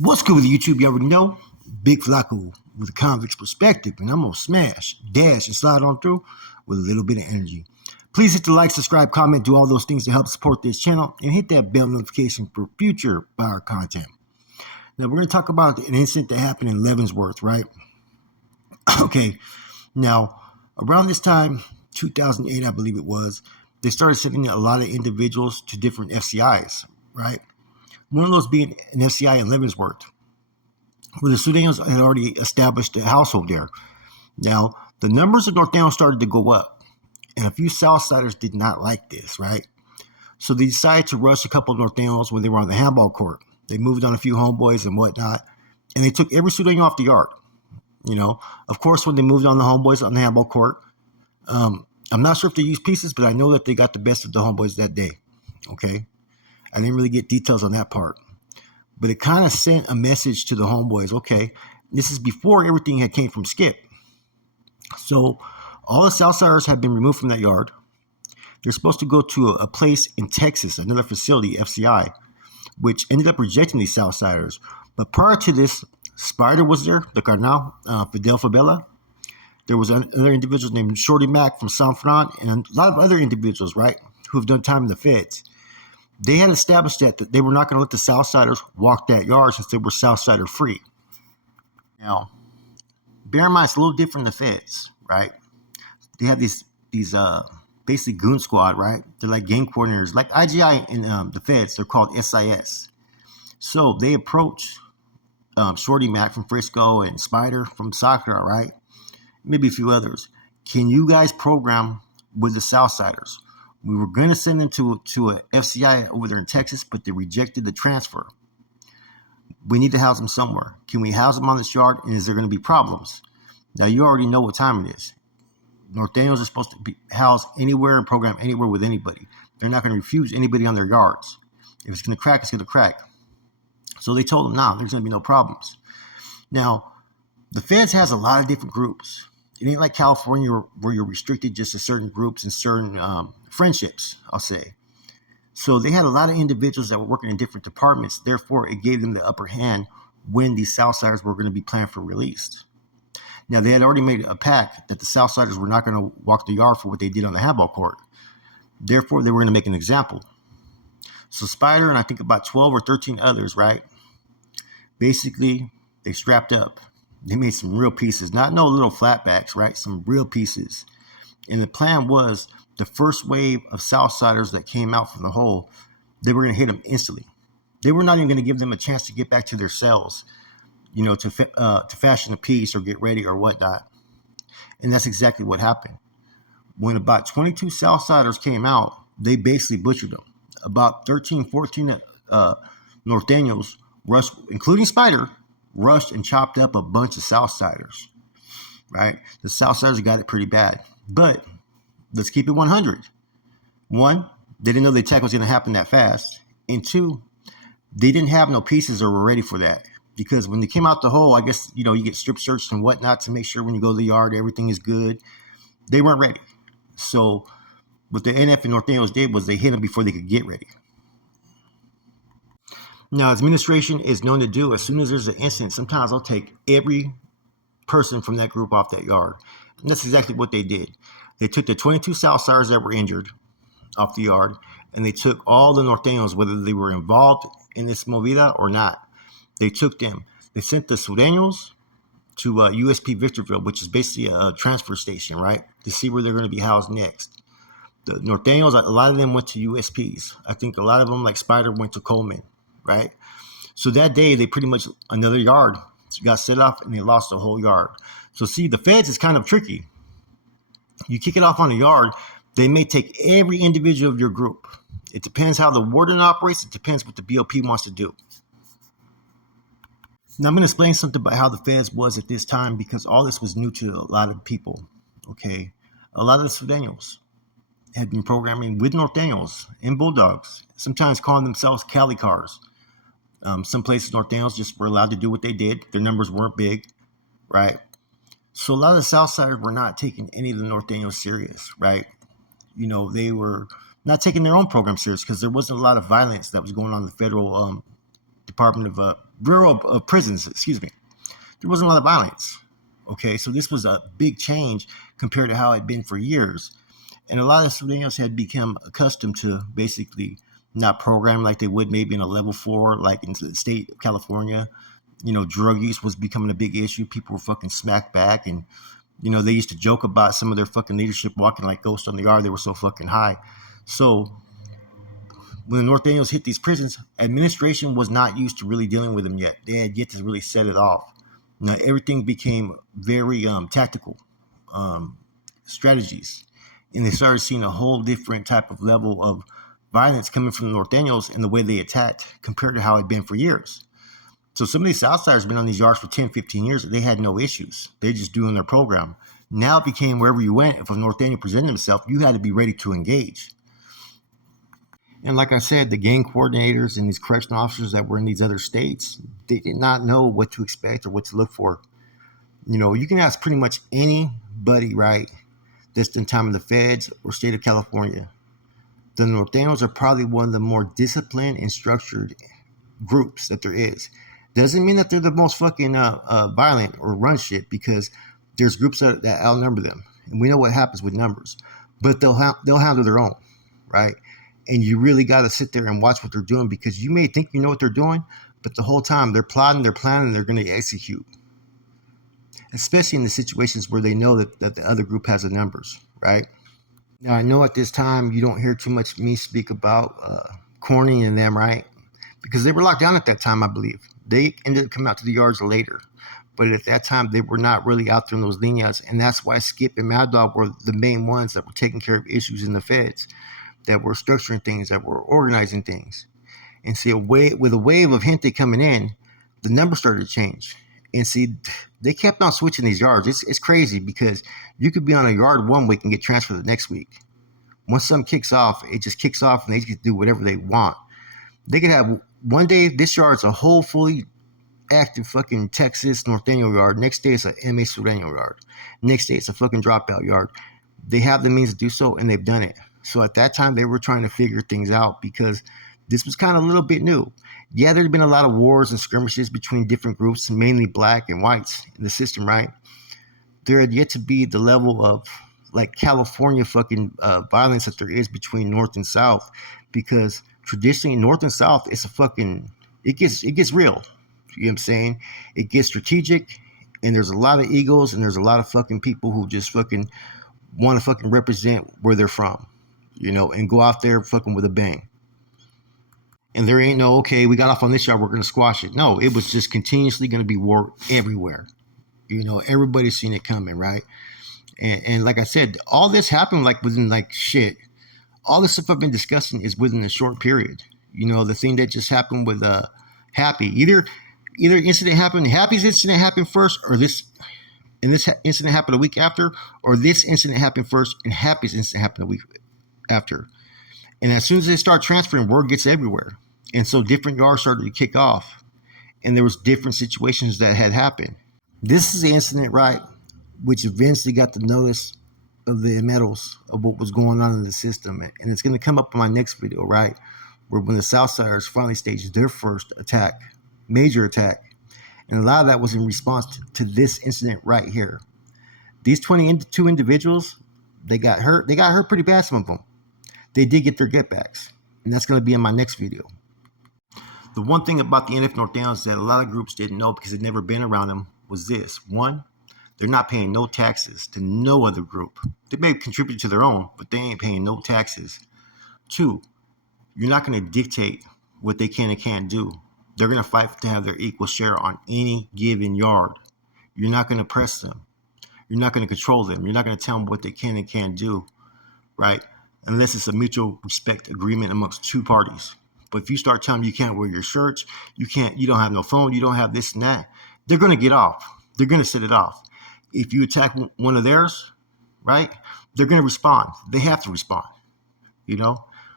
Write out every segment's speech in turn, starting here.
What's good with YouTube? You already know. Big Flacco with a convict's perspective, and I'm gonna smash, dash, and slide on through with a little bit of energy. Please hit the like, subscribe, comment, do all those things to help support this channel, and hit that bell notification for future fire content. Now we're gonna talk about an incident that happened in Leavenworth, right? Okay. Now around this time, 2008, I believe it was, they started sending a lot of individuals to different FCIs, right? One of those being an FCI in Leavenworth, where the Surenos had already established a household there. Now, the numbers of Norteños started to go up, and a few Southsiders did not like this, right? So they decided to rush a couple of Norteños when they were on the handball court. They moved on a few homeboys and whatnot, and they took every Sureño off the yard. You know, of course, when they moved on the homeboys on the handball court, I'm not sure if they used pieces, but I know that they got the best of the homeboys that day, okay? I didn't really get details on that part. But it kind of sent a message to the homeboys. Okay, this is before everything had came from Skip. So all the Southsiders have been removed from that yard. They're supposed to go to a place in Texas, another facility, FCI, which ended up rejecting these Southsiders. But prior to this, Spider was there, the Carnal, Fidel Fabella. There was another individual named Shorty Mac from San Fran, and a lot of other individuals, right, who have done time in the feds. They had established that they were not going to let the Southsiders walk that yard since they were Southsider free. Now, bear in mind, it's a little different in the feds, right? They have these basically goon squad, right? They're like gang coordinators, like IGI in the feds. They're called SIS. So they approach Shorty Mac from Frisco and Spider from Sacra, right? Maybe a few others. Can you guys program with the Southsiders? We were going to send them to a FCI over there in Texas, but they rejected the transfer. We need to house them somewhere. Can we house them on this yard, and is there going to be problems? Now, you already know what time it is. Norteños are supposed to be housed anywhere and program anywhere with anybody. They're not going to refuse anybody on their yards. If it's going to crack, it's going to crack. So they told them, nah, there's going to be no problems. Now, the feds has a lot of different groups. It ain't like California where you're restricted just to certain groups and certain friendships, I'll say. So they had a lot of individuals that were working in different departments. Therefore, it gave them the upper hand when these Southsiders were going to be planned for release. Now, they had already made a pact that the Southsiders were not going to walk the yard for what they did on the handball court. Therefore, they were going to make an example. So Spider and I think about 12 or 13 others, right? Basically, they strapped up. They made some real pieces, not no little flatbacks, right? Some real pieces. And the plan was the first wave of Southsiders that came out from the hole, they were going to hit them instantly. They were not even going to give them a chance to get back to their cells, you know, to fashion a piece or get ready or whatnot. And that's exactly what happened. When about 22 Southsiders came out, they basically butchered them. About 13, 14 Norteños rushed, including Spider, rushed and chopped up a bunch of Southsiders, right? The Southsiders got it pretty bad. But let's keep it 100. One, they didn't know the attack was going to happen that fast. And two, they didn't have no pieces or were ready for that. Because when they came out the hole, I guess, you know, you get strip searched and whatnot to make sure when you go to the yard, everything is good. They weren't ready. So what the NF and Norteños did was they hit them before they could get ready. Now, as administration is known to do, as soon as there's an incident, sometimes I'll take every person from that group off that yard. And that's exactly what they did. They took the 22 Southsiders that were injured off the yard, and they took all the Norteños, whether they were involved in this movida or not. They took them. They sent the Surenos to USP Victorville, which is basically a transfer station, right, to see where they're going to be housed next. The Norteños, a lot of them went to USPs. I think a lot of them, like Spider, went to Coleman, right? So that day, they pretty much, another yard got set off, and they lost the whole yard. So see, the feds is kind of tricky. You kick it off on a yard, they may take every individual of your group. It depends how the warden operates. It depends what the BOP wants to do. Now, I'm going to explain something about how the feds was at this time because all this was new to a lot of people, okay? A lot of the Surenos had been programming with Norteños and Bulldogs, sometimes calling themselves Cali cars. Some places Norteños just were allowed to do what they did. Their numbers weren't big, right? So a lot of the Southsiders were not taking any of the Norteños serious, right? You know, they were not taking their own program serious because there wasn't a lot of violence that was going on in the federal Department of Bureau of Prisons, excuse me, there wasn't a lot of violence. Okay, so this was a big change compared to how it had been for years. And a lot of Surenos had become accustomed to basically not programming like they would maybe in a level 4, like in the state of California. Drug use was becoming a big issue. People were fucking smacked back. And, they used to joke about some of their fucking leadership walking like ghosts on the yard. They were so fucking high. So when the Norteños hit these prisons, administration was not used to really dealing with them yet. They had yet to really set it off. Now everything became very tactical strategies, and they started seeing a whole different type of level of violence coming from the Norteños and the way they attacked compared to how it had been for years. So some of these Southsiders have been on these yards for 10, 15 years. They had no issues. They're just doing their program. Now it became wherever you went, if a Norteño presented himself, you had to be ready to engage. And like I said, the gang coordinators and these correctional officers that were in these other states, they did not know what to expect or what to look for. You can ask pretty much anybody, right, that's in time in the feds or state of California. The Norteños are probably one of the more disciplined and structured groups that there is. Doesn't mean that they're the most fucking violent or run shit, because there's groups that outnumber them. And we know what happens with numbers. But they'll handle their own, right? And you really got to sit there and watch what they're doing, because you may think you know what they're doing, but the whole time they're plotting, they're planning, they're going to execute. Especially in the situations where they know that the other group has the numbers, right? Now, I know at this time you don't hear too much me speak about Corny and them, right? Because they were locked down at that time, I believe. They ended up coming out to the yards later. But at that time, they were not really out there in those lineas. And that's why Skip and Mad Dog were the main ones that were taking care of issues in the feds, that were structuring things, that were organizing things. And see, with a wave of Gente coming in, the numbers started to change. And see, they kept on switching these yards. It's crazy, because you could be on a yard one week and get transferred the next week. Once something kicks off, it just kicks off, and they can do whatever they want. They could have one day, this yard's a whole fully active fucking Texas Norteño yard. Next day, it's a MA Sureño yard. Next day, it's a fucking dropout yard. They have the means to do so, and they've done it. So at that time, they were trying to figure things out, because this was kind of a little bit new. Yeah, there had been a lot of wars and skirmishes between different groups, mainly black and whites in the system, right? There had yet to be the level of like California fucking violence that there is between North and South, because traditionally North and South, it's a fucking, it gets real. You know what I'm saying? It gets strategic, and there's a lot of egos, and there's a lot of fucking people who just fucking want to fucking represent where they're from, and go out there fucking with a bang. And there ain't no, okay, we got off on this yard, we're going to squash it. No, it was just continuously going to be war everywhere. Everybody's seen it coming, right? And like I said, all this happened like within like shit. All this stuff I've been discussing is within a short period. The thing that just happened with Happy. Either incident happened, Happy's incident happened first, or this incident happened a week after, or this incident happened first and Happy's incident happened a week after. And as soon as they start transferring, word gets everywhere. And so different yards started to kick off. And there was different situations that had happened. This is the incident, right, which eventually got the notice of the medals of what was going on in the system. And it's going to come up in my next video, right, where when the Southsiders finally staged their first attack, major attack. And a lot of that was in response to this incident right here. These 22 individuals, they got hurt. They got hurt pretty bad, some of them. They did get their get-backs, and that's going to be in my next video. The one thing about the NF Norteños that a lot of groups didn't know, because they'd never been around them, was this. One, they're not paying no taxes to no other group. They may contribute to their own, but they ain't paying no taxes. Two, you're not going to dictate what they can and can't do. They're going to fight to have their equal share on any given yard. You're not going to press them. You're not going to control them. You're not going to tell them what they can and can't do, right? Unless it's a mutual respect agreement amongst two parties. But if you start telling them you can't wear your shirts, you don't have no phone, you don't have this and that, they're going to get off. They're going to set it off. If you attack one of theirs, right, they're going to respond. They have to respond,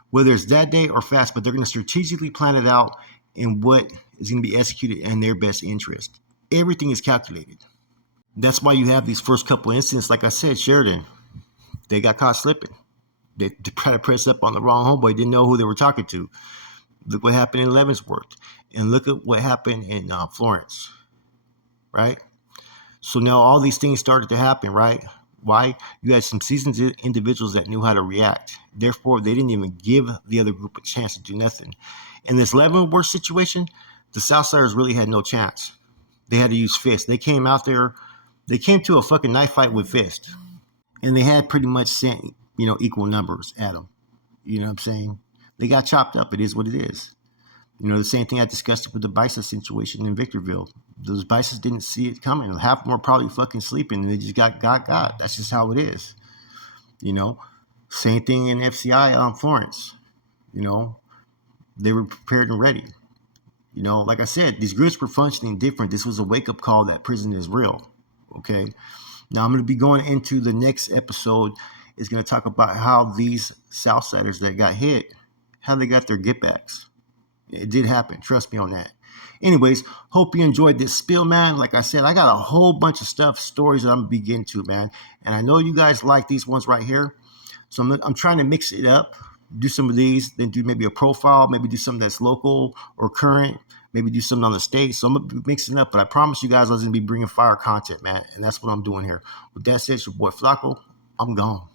whether it's that day or fast, but they're going to strategically plan it out in what is going to be executed in their best interest. Everything is calculated. That's why you have these first couple of incidents. Like I said, Sheridan, they got caught slipping. They tried to press up on the wrong homeboy, didn't know who they were talking to. Look what happened in Leavenworth. And look at what happened in Florence, right? So now all these things started to happen, right? Why? You had some seasoned individuals that knew how to react. Therefore, they didn't even give the other group a chance to do nothing. In this Leavenworth situation, the Southsiders really had no chance. They had to use fists. They came out there, they came to a fucking knife fight with fists. And they had pretty much sent, equal numbers at them. You know what I'm saying? They got chopped up. It is what it is. The same thing I discussed with the Bison situation in Victorville. Those Bisons didn't see it coming. Half of them were probably fucking sleeping, and they just got. That's just how it is. You know, same thing in FCI Florence. They were prepared and ready. Like I said, these groups were functioning different. This was a wake up call that prison is real. Okay. Now I'm going to be going into the next episode. Is going to talk about how these Southsiders that got hit, how they got their get backs. It did happen. Trust me on that. Anyways, hope you enjoyed this spiel, man. Like I said, I got a whole bunch of stories that I'm going to be getting to, man. And I know you guys like these ones right here. So I'm trying to mix it up, do some of these, then do maybe a profile, maybe do something that's local or current, maybe do something on the state. So I'm going to be mixing up, but I promise you guys I was going to be bringing fire content, man. And that's what I'm doing here. With that said, it's your boy Flacco. I'm gone.